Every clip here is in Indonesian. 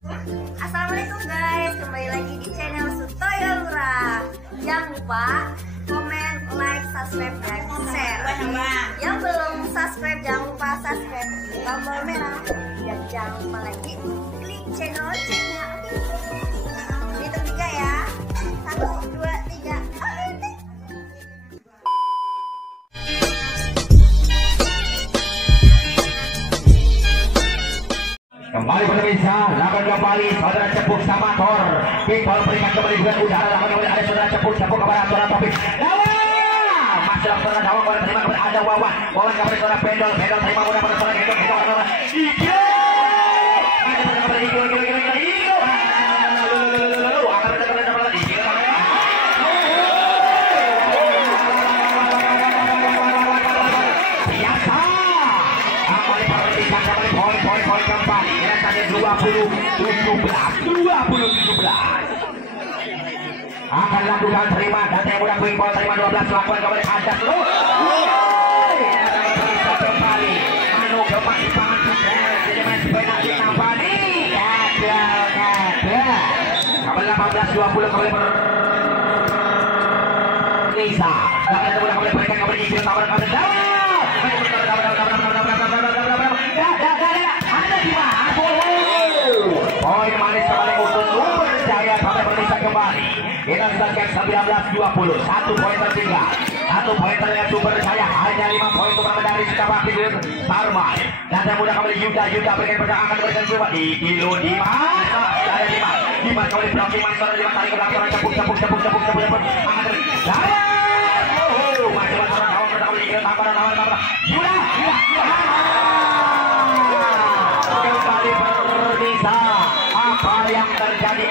Assalamualaikum guys, kembali lagi di channel Sutoyo Lurah. Jangan lupa komen, like, subscribe, dan share. Yang belum subscribe jangan lupa subscribe tombol merah dan jangan lupa lagi klik channel loncengnya. Hitung 3 ya. 1, 2, 3. Kembali pemirsa, lakukan kembali saudara Cepuk sama Thor. People berikan kembali dengan udara, lakukan kembali ada saudara Cepuk kepada saudara Topik. Masih dalam saudara Dawang, boleh terima kembali ada Wawan. Wawan kembali saudara Pendol terima mudah pada saudara Gendong, saudara Igio. Masih pada kembali Igio. Akan kita kembali dapat Igio. Biasa. Kembali perhatikan kembali poin kembali. 20-17 akan lakukan terima dan yang mudah quick ball terima 12 lakukan kembali ada terus kembali Manu gemak di pangan sudah jadi main penalti Tampani kembali 18-20 kembali Nisa akan mudah kembali berikan kembali Igil tawaran kembali poin manis kembali untuk Sumber Jaya sampai berpisah kembali. Kita sedangkan 19-20, 1 poin tertinggal. 1 poin tertinggal Sumber Jaya hanya 5 poin untuk dari Sukabakti Sarman. Dan yang mudah kembali Yuda berikan perdagangan akan berikan coba di kilo Dimas. Saya Dimas kembali berapa Dimas Dimas tarik ke belakang cepuk akan Jaya. Masih orang awal pertama di kilo tambah Yuda. Kembali berpisah. Apa yang terjadi?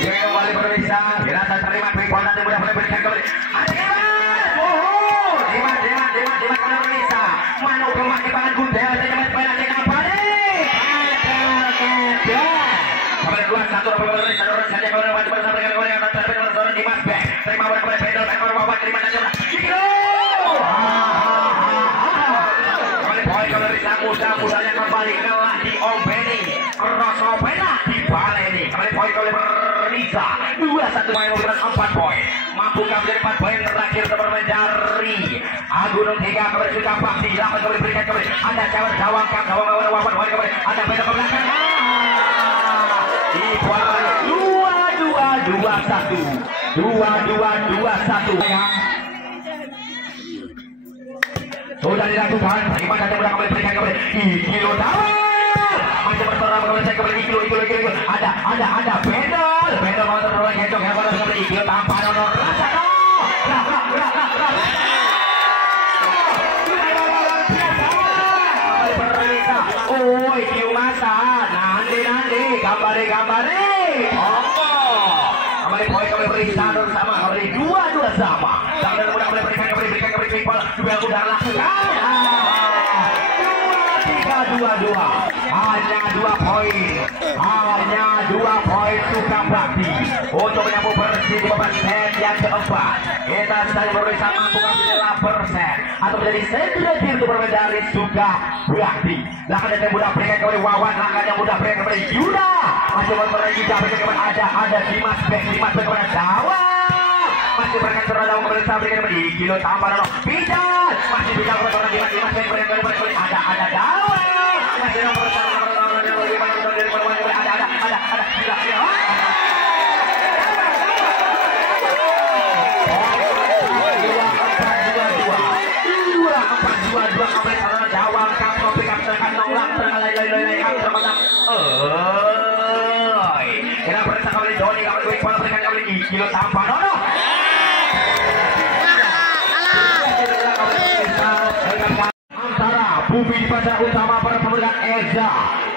Kembali berpisah. Dirasa terima quick-ball nanti mudah-mudahan berikan kembali. Dimas kembali berpisah. Manu gemak di pangan Gundel. Saya main penalti kembali. Kembali 2-1 berpisah. Orang saja kembali bersama dengan orang yang terpilih Dimas back. Terima bola kembali Pendol. Wawan terima saja. Mudah-mudahnya kembali kalah di Ombeni Rosopena di Baleni kembali poin kembali Bernisa 2-1 main memberikan 4 poin mampukah menjadi 4 poin terakhir bermain dari Agunung 3 kembali Sukabakti 8 kembali berikan kembali ada Cawer Dawang Wawan kembali ada Pendol ke belakang di poin 2-2-2-1 sudah dilakukan, terima kasih mudah kembali berikan kembali Igilo Dawang masih berserang kembali saya kembali Igilo ada Pendol mau terlalu gendong yang pada kembali Igilo tanpa nonor Igilo masa nanti gambari kembali poin kembali berisa sama kembali 2-2 sama dan mudah kembali berikan kembali quick ball juga udah lakukan 3-2 hanya 2 poin Sukabakti untuk menyambut bersih di babak set yang keempat. Kita sedang berusaha mampu mengambil 8% atau menjadi set terakhir untuk bermain dari Sukabakti. Langkah yang mudah berikan kembali Wawan, langkah yang mudah berikan kembali Yuda masih bermain Yuda berikan kembali ada Dimas back kepada Dawang masih berikan Dawang kembali berikan kembali kilo tambah Pijan masih bisa kepada Dimas berikan kembali ada Dawang masih nomor kita bersama kembali Doni kembali quick ball berikan kembali Igilo tanpa Nono antara Bumi di pasar utama bersama dengan Eza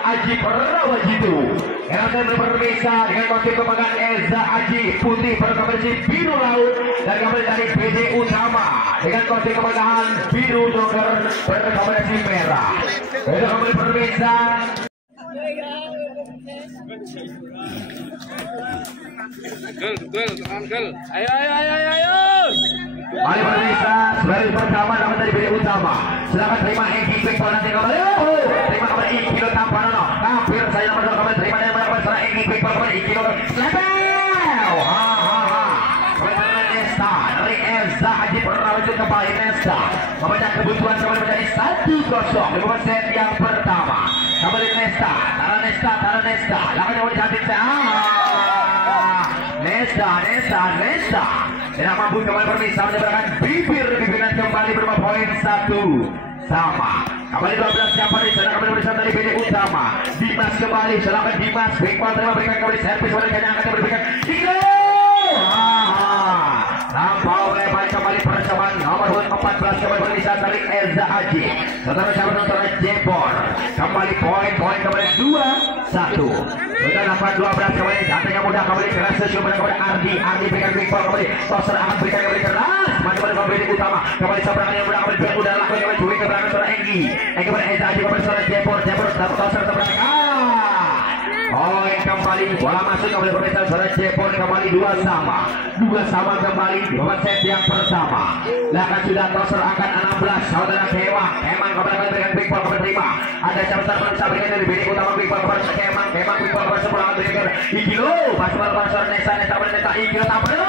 Aji Perawajitu yang akan berpisah dengan motif kebanggaan Eza Aji putih berkompetisi biru laut dan kembali dari BD Utama dengan motif kebanggaan biru joker berkompetisi merah itu kembali berpisah Gol. Ayo. Mari berpisah sebagai pertama dapat dari BD Utama. Silakan terima Egi quick ball nanti kembali. Terima kembali Igilo kebutuhan kembali menjadi 1-0 di babak set yang pertama. Kembali Nesta, Tara Nesta, lakukan yang cantik. Nesta tidak mampu kembali berpisah menyeberangkan bibir-bibiran kembali berubah poin 1 sama. Kembali 12 siapa di sana, kembali bersama dari PD Utama. Dimas kembali, silakan Dimas. Backball terima berikan kembali servis walikanya akan diberikan. Lampau lebar kembali percobaan nomor 14 kembali berpisah dari Eza Aji. Setelah sahabat nonton Jepor. Kembali poin kembali 2-1. Sudah dapat 12 kembali, datanya mudah kembali keras sesuai kepada Ardi berikan backball kembali. Toser akan berikan kembali keras. Maju kembali Utama, kembali seberangan yang mudah kembali biar udah lakukan kembali curi ke belakang saudara Enggi kepada Eza Aji kembali saudara Jepor dapat toser seberangan. Poin kembali, bola masuk kembali berpisah saudara Jepor kembali 2 sama kembali di babak set yang pertama. Lakan sudah toser akan 16 saudara Kemang kembali berikan backball kembali terima. Ada catatan berusaha berikan dari BD Utama backball kepada Kemang backball kepada sebelah berikan Ikilo pas bola saudara Nesta Ikilo tampil.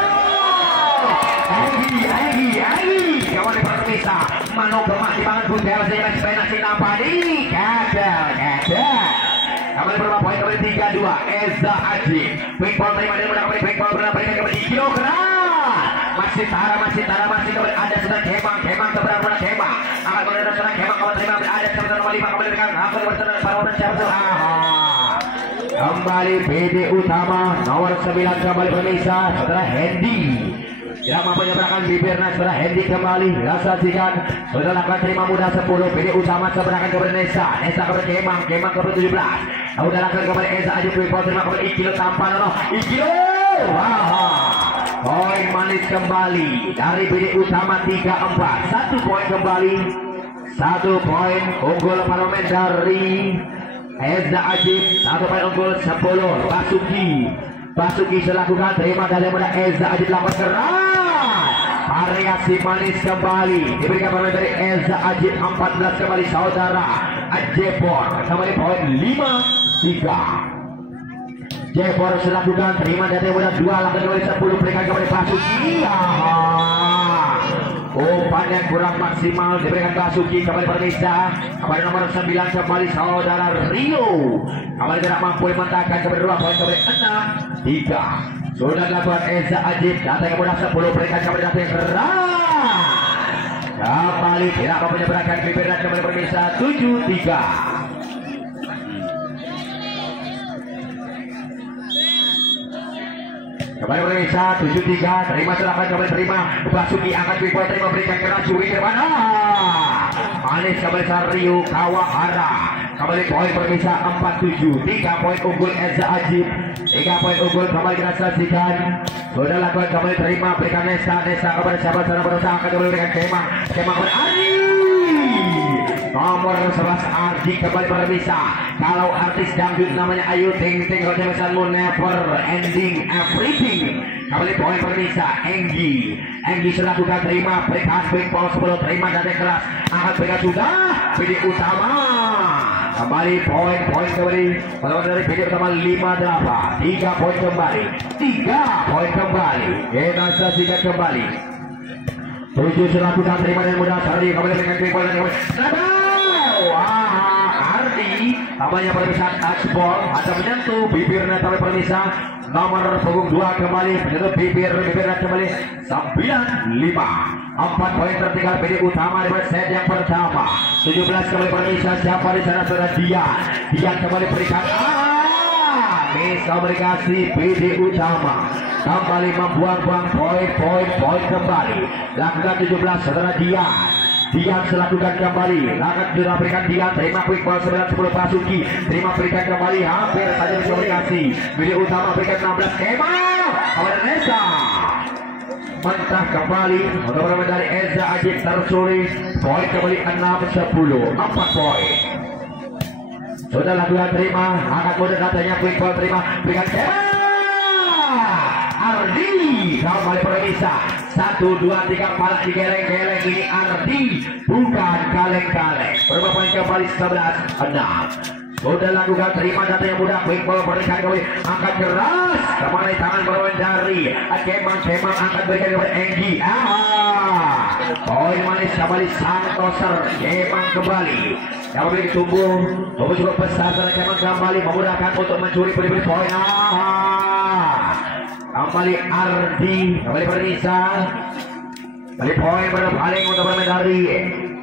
Egi kembali berpisah. Mano gemak di bangun Budel sehingga penalti Napadi gagal. Kembali berapa poin kembali 3-2. Eza Aji backball terima dia menang backball berikan kembali Ikilo keras. Masih Tara kembali ada sudah Kemang keberangkatan Kemang akan mengenai serang Kemang kembali terima ada catatan nomor 5 kembali dengan aku berserang para orang siapa kembali PD Utama nomor 9 kembali berpisah saudara Hendy. Tidak mampu menyeberangkan bibirnya saudara Hendy kembali rasa sikan saudara akan terima mudah 10 PD Utama seberangkan kepada Nesa kepada Kemang kepada 17 sudah akan kembali Eza Aji terima kembali Ikilo tanpa Ikilo poin manis kembali dari PD Utama 3-4 1 poin kembali 1 poin unggul parlemen dari Eza Aji 1 poin unggul 10 Basuki selakukan terima dari muda Eza Aji lakukan keras variasi manis kembali diberikan parlemen dari Eza Aji 14 kembali saudara Jepor kembali poin 5-3 Jepor selakukan terima dari muda 2 lakukan kembali 10 berikan kembali Basuki umpannya kurang maksimal diberikan Basuki kembali berpisah kembali nomor 9 kembali saudara Rio kembali tidak mampu memenangkan kembali 2 poin kembali 6-3 sudah dilakukan Eza Ajib datang ke mudah 10 berikan kembali datang keras kembali tidak mampu menyeberangkan bibir dan kembali berpisah 7-3 kembali berpisah 7-3 terima silakan kembali terima Basuki angkat bibir terima berikan keras curi ke mana manis kembali Rio Kawahara kembali poin berpisah 4-7 3 poin unggul Eza Ajib 3 poin unggul kembali kita saksikan sudah lakukan kembali terima berikan Nesta kepada sahabat sana berusaha akan kembali berikan Kemang kepada Ari nomor 11 Ardi kembali berpisah kalau artis dangdut namanya Ayu Ting Ting kalau jamisanmu never ending everything kembali poin berpisah Enggi selakukan terima berikan backball 10 terima dari kelas angkat berikan sudah PD Utama kembali poin kembali perlawanan dari PD Utama 5-8 3 poin kembali kita saksikan kembali 7 selakukan terima dan mudah Ardi kembali dengan backball dan kembali Ardi namanya perpisahan touchball ada menyentuh bibirnya tapi perpisah nomor punggung 2 kembali menyentuh bibirnya kembali 9-5 4 poin tertinggal PD Utama di set yang pertama 17 kembali perpisah siapa di sana saudara Dian kembali berikan miss komunikasi PD Utama kembali membuang-buang poin kembali lakukan 17 saudara Dian selakukan kembali lakukan sudah berikan Dian terima quick ball 9-10 Basuki terima berikan kembali hampir saja komunikasi PD Utama berikan 16 Kemang oleh Nesa mentah kembali untuk dari Eza Ajib tersulis poin kembali 6-10 4 poin sudah lakukan terima angkat mudah katanya quick ball terima berikan Kemang Ardi kembali berpisah 1, 2, 3 kepala digeleng-geleng ini Ardi bukan kaleng-kaleng berapa poin kembali 11-6 sudah lakukan terima data yang mudah quick ball berikan kembali angkat keras kembali tangan berlawan dari Kemang angkat berikan kepada Enggi Poin manis kembali Santoser. Kemang kembali yang memiliki tumbuh cukup besar. Kemang kembali memudahkan untuk mencuri beri poin. Kembali Ardi, kembali Bernisa. Kembali poin berpaling untuk bermain dari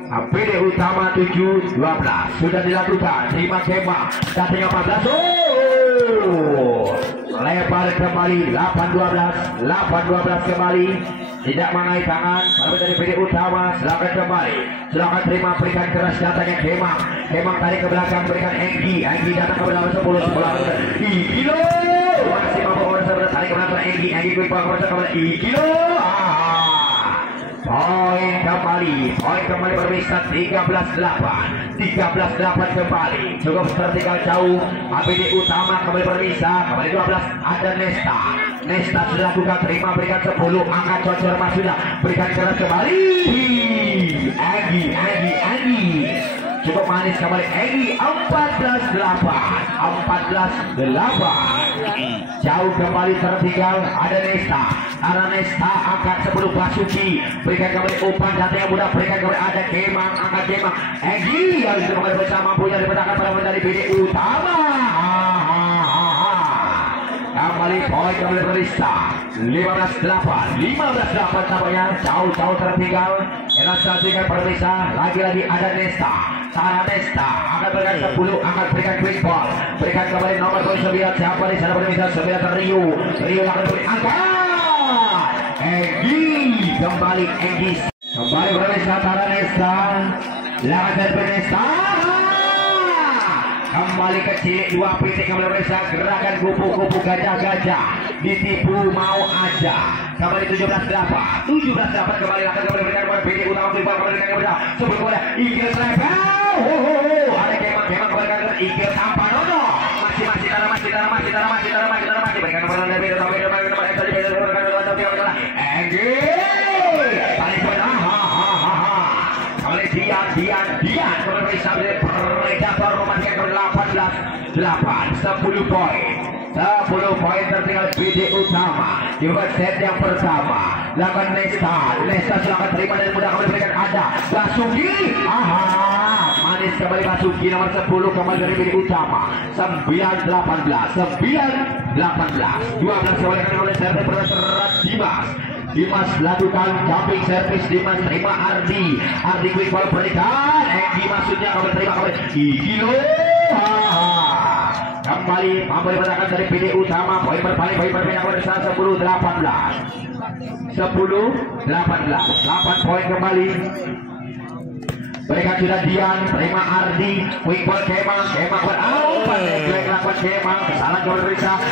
APD Utama 7-12. Sudah dilakukan. Terima Kemang. Datanya 14. Lebar kembali 8-12 kembali, tidak mengenai tangan dari PD Utama. Silakan kembali, silakan terima, berikan keras datanya Kemang tarik ke belakang, berikan Enggi datang ke belakang 10 kilo masih mampu tarik ke belakang Enggi quick ball kembali kilo. Poin kembali berpisah 13-8 kembali, cukup tertinggal jauh. APD Utama kembali berpisah, kembali 12 ada Nesta sudah lakukan, terima, berikan 10, angkat cocor sudah, berikan keras kembali Egi cukup manis kembali Egi 14-8 jauh kembali tertinggal ada Nesta angkat 10 Basuki, berikan kembali umpan datang yang mudah, berikan kembali ada Kemang, angkat Kemang Egi yang bisa kembali bersama punya dipetakan pada medali PD Utama. Kembali poin kembali berista 15-8 tampaknya jauh tertinggal. Tinggal berpisah lagi ada Nesta akan berikan 10, akan berikan quick ball, berikan kembali nomor 9 siapa di sana berpisah 9 Rio akan beri angkat Egi kembali berpisah antara Nesta lakukan Nesta kembali kecil 2 pitik kembali berpisah gerakan kupu-kupu gajah ditipu mau aja kembali 17-8 kembali akan kembali berikan kepada PD Utama kembali berikan sebelum kepada Igil Trepel ada Kemang kembali ke Igil tanpa nono masih berikan kepada PD Utama Enggi paling benar kembali Dian kembali berpisah Predator memastikan kembali 10 poin tertinggal PD Utama juga set yang pertama. Lakukan Nesta silakan terima dan mudah kembali berikan ada Basuki manis kembali Basuki nomor 10 kembali dari PD Utama 9-18 12 kembali servis berserat Dimas lakukan jumping service, Dimas terima Ardi quick ball berikan Enggi maksudnya kembali terima kembali Igilo kembali mampu dimenangkan dari PD Utama. Poin berpaling berbeda pada 10-18 8 poin kembali. Berikan sudah Dian, terima Ardi, quick ball Kemang berout, lakukan Kemang, kesalahan kembali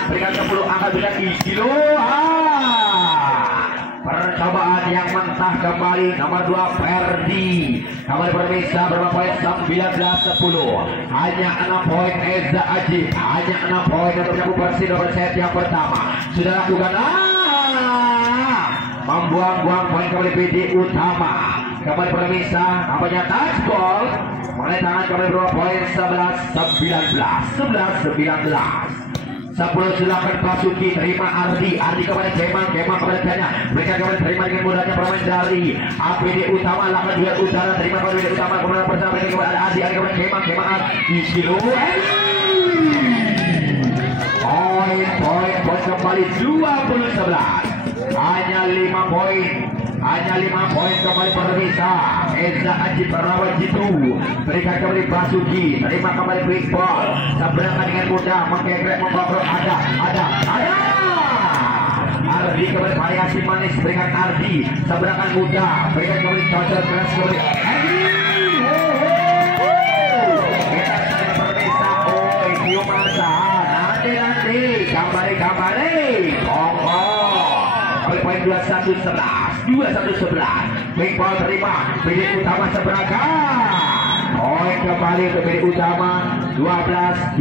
berikan 10, angkat berikan Igilo. Percobaan yang mentah kembali nomor 2 Ferdi kembali berpisah berapa poin 19-10 hanya 6 poin Eza Ajib hanya 6 poin untuk menyapu bersih nomor set yang pertama sudah lakukan membuang-buang poin kembali PD Utama kembali berpisah namanya touchball mengenai tangan kembali berapa poin 11-19 10 silakan Basuki terima Ardi kepada Kemang kepada Kenya berikan kembali terima dengan mudahnya permain dari APD Utama lakukan dua utara terima kembali PD Utama kemudian bersama berikan kepada Ardi kepada Kemang di kilo poin kembali 20-11 hanya 5 poin kembali berpisah. Eza Ajib Rawat Jitu berikan kembali Basuki terima kembali quick ball seberangkan dengan mudah menggegrek membawa ada Ardi kembali variasi manis berikan Ardi seberangkan mudah berikan kembali cocok keras kembali kita sedang berpisah itu masa nanti kembali poin 21-11 quick ball terima PD Utama seberangkan poin kembali untuk PD Utama 12-21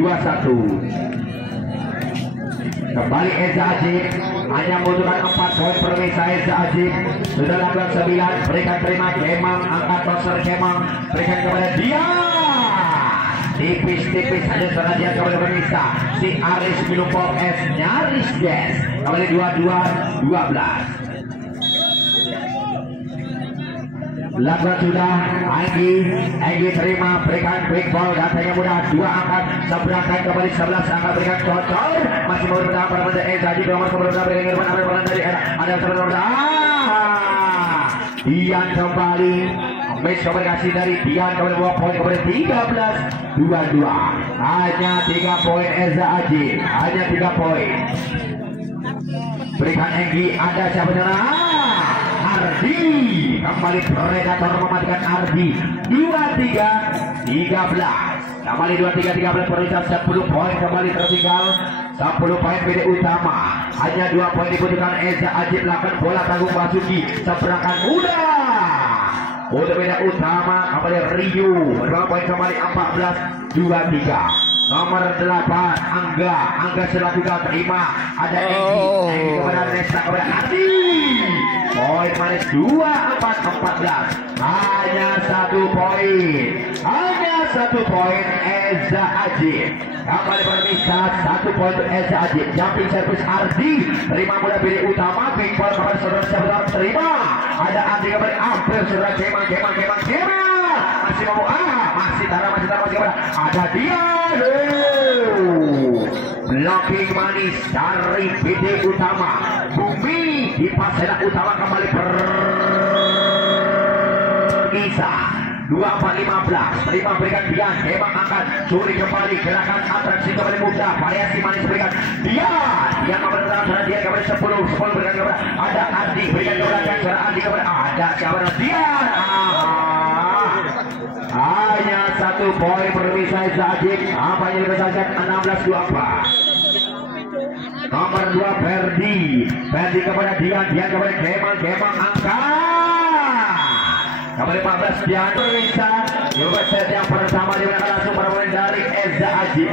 kembali Eza Ajib hanya membutuhkan 4 poin permisah Eza Ajib sudah lakukan 9 berikan terima Kemang angkat toser Kemang berikan kepada dia tipis saja setelah dia kembali berpisah si Aris minum pop es nyaris guys kembali 22-12 Lakukan sudah, Anggi terima, berikan quick ball, datanya mudah, 2 angkat, seberangkat kembali 11 angkat, berikan cocok, masih mau bertahan pada benda Eza di nomor sebelumnya, berikan Irfan, ambil bola dari ada sebenarnya, Dian kembali, match komunikasi dari Dian, kembali 2 poin, kembali 13-22, hanya 3 poin Eza Aji, hanya 3 poin, berikan Anggi, ada siapa sana? Ardi kembali Predator mematikan Ardi 23-13 kembali 23-13 perusahaan 10 poin kembali tertinggal 10 poin PD utama hanya 2 poin dibutuhkan Eza Ajib lakukan bola tanggung Basuki seberangkan muda untuk PD utama kembali Rio 2 poin kembali 14-23 nomor 8 Angga selanjutnya terima ada Enggi kepada Nesta kepada Ardi poin manis 24-14 hanya 1 poin Eza Ajib kembali berpisah 1 poin untuk Eza Ajib jumping service Ardi terima muda pilih utama big ball kepada saudara terima ada Ardi kembali hampir saudara kemang masih mau masih tara ada dia blocking manis dari PD utama Bumi di pasena utama kembali berpisah 24-15 terima berikan Dian Kemang angkat suri kembali gerakan atraksi kembali muda variasi manis berikan Dian mempertahankan dia kembali 10 berikan kepada ada Andi berikan kepada Andi kepada ada siapa Dian hanya 1 poin berpisah Zajib apa yang dibesarkan 16-24 nomor 2 Ferdi kepada Dian kepada Kemang angkat kembali 14 Dian berpisah juga set yang pertama digunakan langsung bermain dari Eza Ajib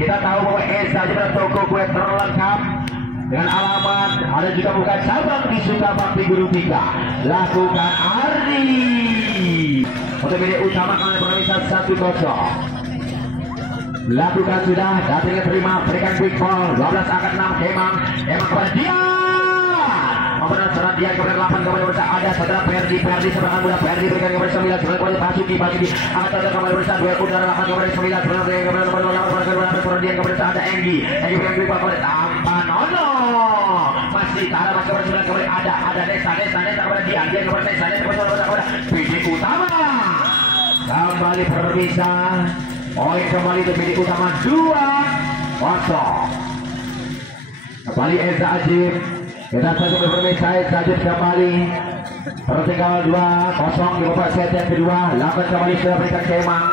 kita tahu bahwa Eza Ajib adalah toko kue terlengkap dengan alamat ada juga bukan cabang di Sukabakti Guru 3 lakukan Ardi untuk pilih utama kalian berpisah 1-0 lakukan sudah datangnya terima berikan quick ball 12 angkat 6 Kemang kepada Dian membenarkan serangan Dian kepada 8 kembali bersama ada saudara Ferdi serangan muda Ferdi berikan kepada 9 kembali Basuki angkat saudara kembali bersama duel udara 8 kembali 9 berikan kepada nomor 8 Dian kepada ada Enggi berikan quick ball kepada tanpa Nono masih tara masih kepada 9 kembali ada Nesa kepada Dian kepada Nesa kepada PD utama kembali berpisah poin kembali untuk PD utama 2-0 kembali Eza Ajib kita satu berpisah Eza Ajib kembali tertinggal 2-0 di babak set yang kedua lakukan kembali sudah berikan Kemang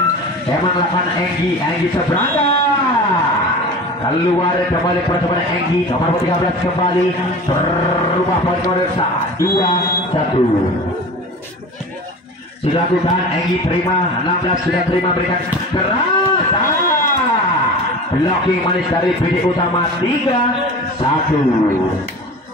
lakukan Enggi seberangkat keluar kembali pertemuan Enggi nomor 13 kembali berubah poin kembali 2-1 dilakukan Enggi terima 16 sudah terima berikan keras blocking manis dari PD utama 3-1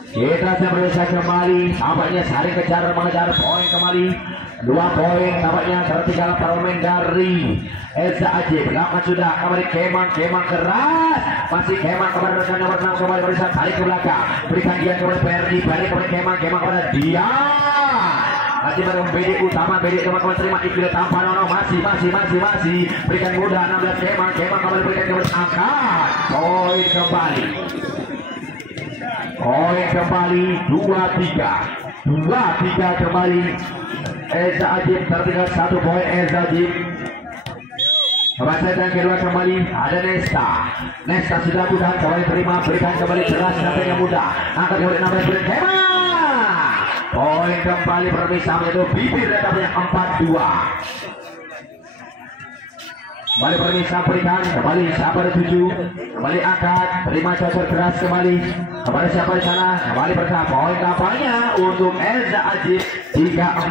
kita berpisah kembali tampaknya saling kejar mengejar poin kembali 2 poin tampaknya tertinggal parlemen dari Eza Ajib lakukan sudah kembali Kemang keras masih Kemang kepada rekan nomor 6 kembali berpisah tarik ke belakang berikan dia kepada Ferdi kepada Kemang kepada dia masih baru BD utama BD teman-teman terima ikut tanpa Nono masih berikan mudah 16 Kemang kembali berikan kepada angkat poin kembali 2-3 kembali Eza Ajib tertinggal 1 poin Eza Ajib Kebaca yang kedua kembali ada Nesta sudah lakukan kembali terima berikan kembali keras sampai yang mudah angkat kembali 16 berikan Kemang poin kembali berpisah itu bibir datanya 4-2 kembali berpisah berikan kembali siapa di 7 kembali angkat terima cocok keras kembali siapa di sana kembali berpisah poin kampanye untuk Eza Ajib 3-4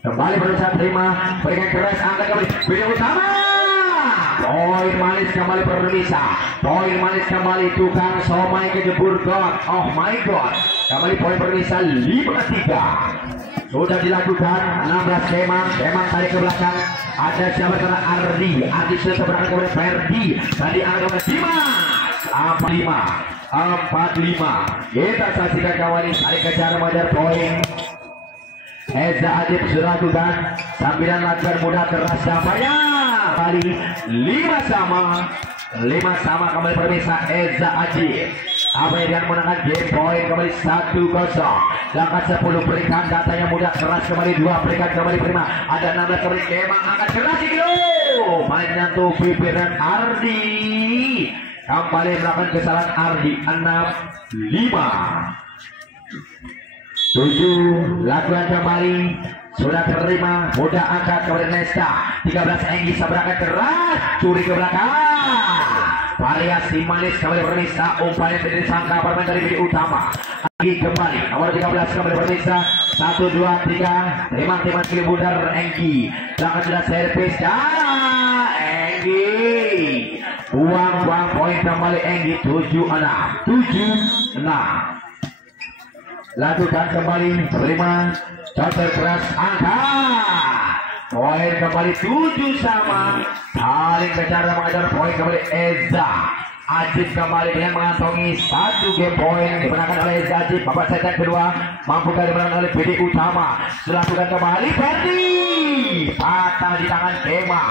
kembali berusaha terima berikan keras angkat kembali video utama poin manis kembali berpisah poin manis kembali tukang somai kejebur God oh my God kembali poin berpisah 5-3 sudah dilakukan 16 Kemang tarik ke belakang ada siapa karena Ardi sudah berangkat kepada Ferdi tadi angkat kepada Dimas 5 45. Kita saksikan kembali tarik kejar mengejar poin. Eza Ajib sudah lakukan sambilan latihan muda keras siapanya kali 5 sama kembali pemirsa Eza Ajib. Apa yang menangkan game point kembali 1-0. Langkah 10 berikan datanya muda keras kembali 2 berikan kembali prima. Ada 16 kembali Kemang angkat keras itu. Menyentuh bibir dan Ardi. Kembali melakukan kesalahan Ardi 6-5. 7 lakukan kembali sudah terima muda angkat kembali Nesta 13 Enggi berangkat keras curi ke belakang variasi manis kembali bermisa umpan yang tidak disangka bermain dari bidi utama lagi kembali nomor 13 kembali bermisa 1 2 3 terima kiri bundar Enggi belakang sudah servis Enggi buang poin kembali Enggi 7-6 lakukan kembali terima counter keras angkat poin kembali 7 sama saling kejar mengejar poin kembali Eza Ajib kembali dengan mengantongi 1 game point dimenangkan oleh Eza Ajib. Babak set kedua mampukah dimenangkan oleh BD Utama. Dilakukan kembali Ferdi patah di tangan Kema.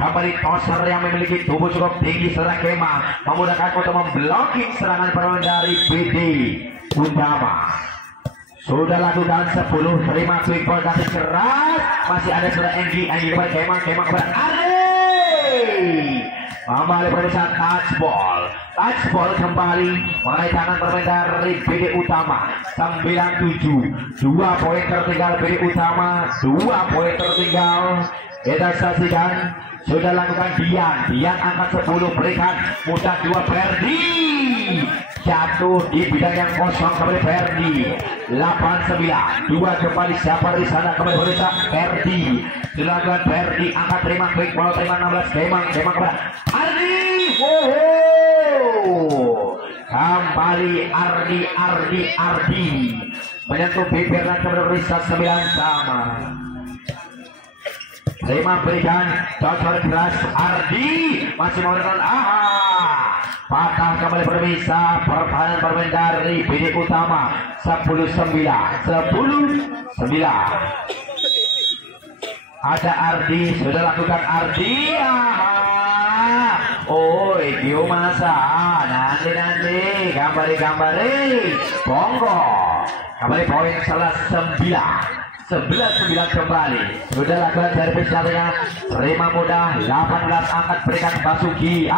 Kembali toser yang memiliki tubuh cukup tinggi serta Kema memudahkan untuk memblocking serangan perlawanan dari BD Utama. Sudah lakukan 10 terima quick ball kasih keras masih ada sudah Enggi kepada Kemang kepada Ardi kembali pemirsa touch ball kembali mengenai tangan bermain dari BD Utama 97 2 poin tertinggal BD Utama 2 poin tertinggal. Kita saksikan sudah lakukan Dian angkat 10 berikan mudah 2 Ferdi jatuh di bidang yang kosong kembali Ferdi 89 2 kembali siapa di sana kembali berita Ferdi dilakukan Ferdi angkat terima quick ball terima 16 Kemang kepada Ardi kembali Ardi menyentuh bibir dan kembali berita 9 sama terima berikan cocok keras Ardi masih menggunakan patah kembali bermisa pertahanan bermain dari BD Utama 10-9 ada Ardi sudah lakukan Ardi Gio masa nanti kembali Bonggo kembali poin 11-9 kembali sudah lakukan servis jatuhnya terima mudah 18 angkat berikan Basuki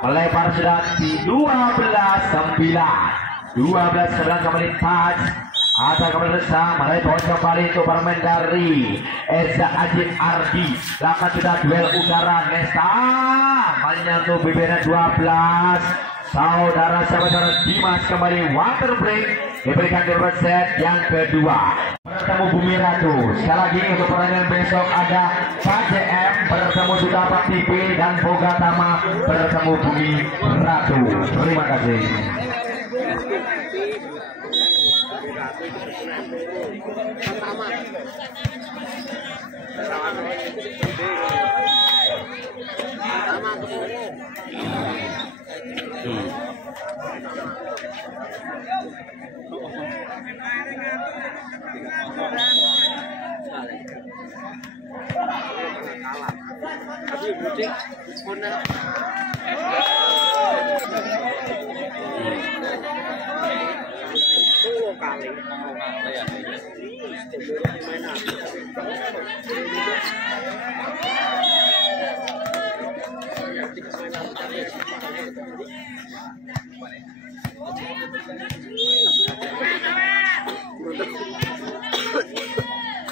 melebar sudah di 12-9 kembali touch ada kembali besar meraih poin kembali untuk bermain dari Eza Ajib Ardi. Lakukan sudah duel udara Nesta menyentuh bibirnya 12 saudara Dimas kembali water break diberikan di set yang kedua bertemu Bumi Ratu. Sekali lagi untuk pertandingan besok ada KJM bertemu juga Pak TV dan Boga Tama bertemu Bumi Ratu. Terima kasih.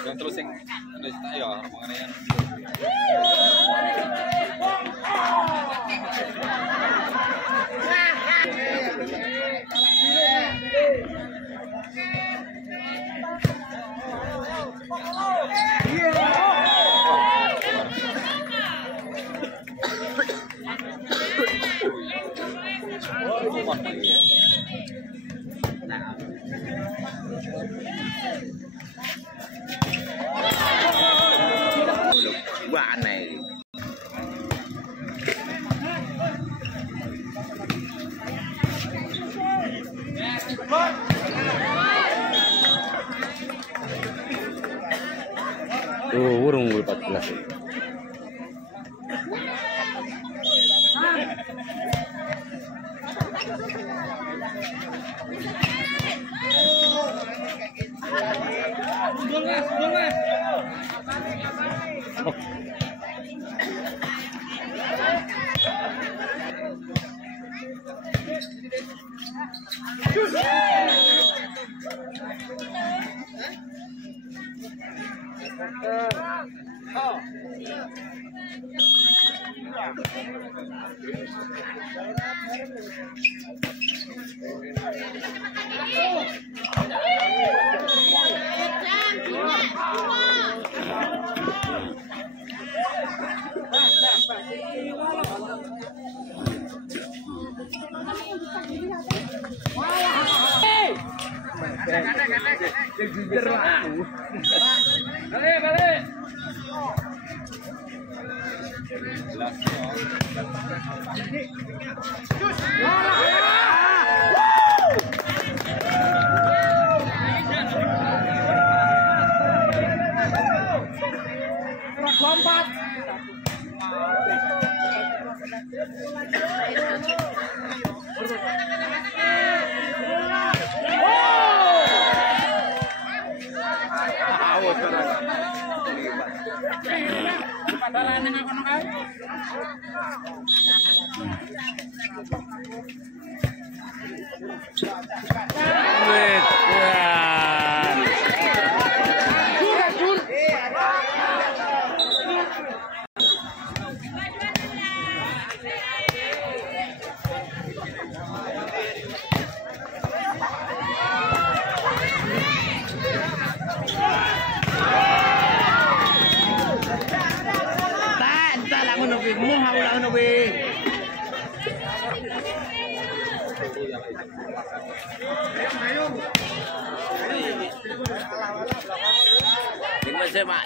Yang terus yang ya mengenai Tuh, burung 14. Balik.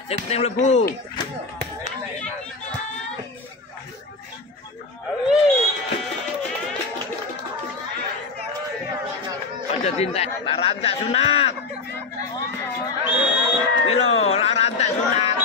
Sing penting lebu. Aja tintek, larantak sunat. Ini lho, larantak sunat.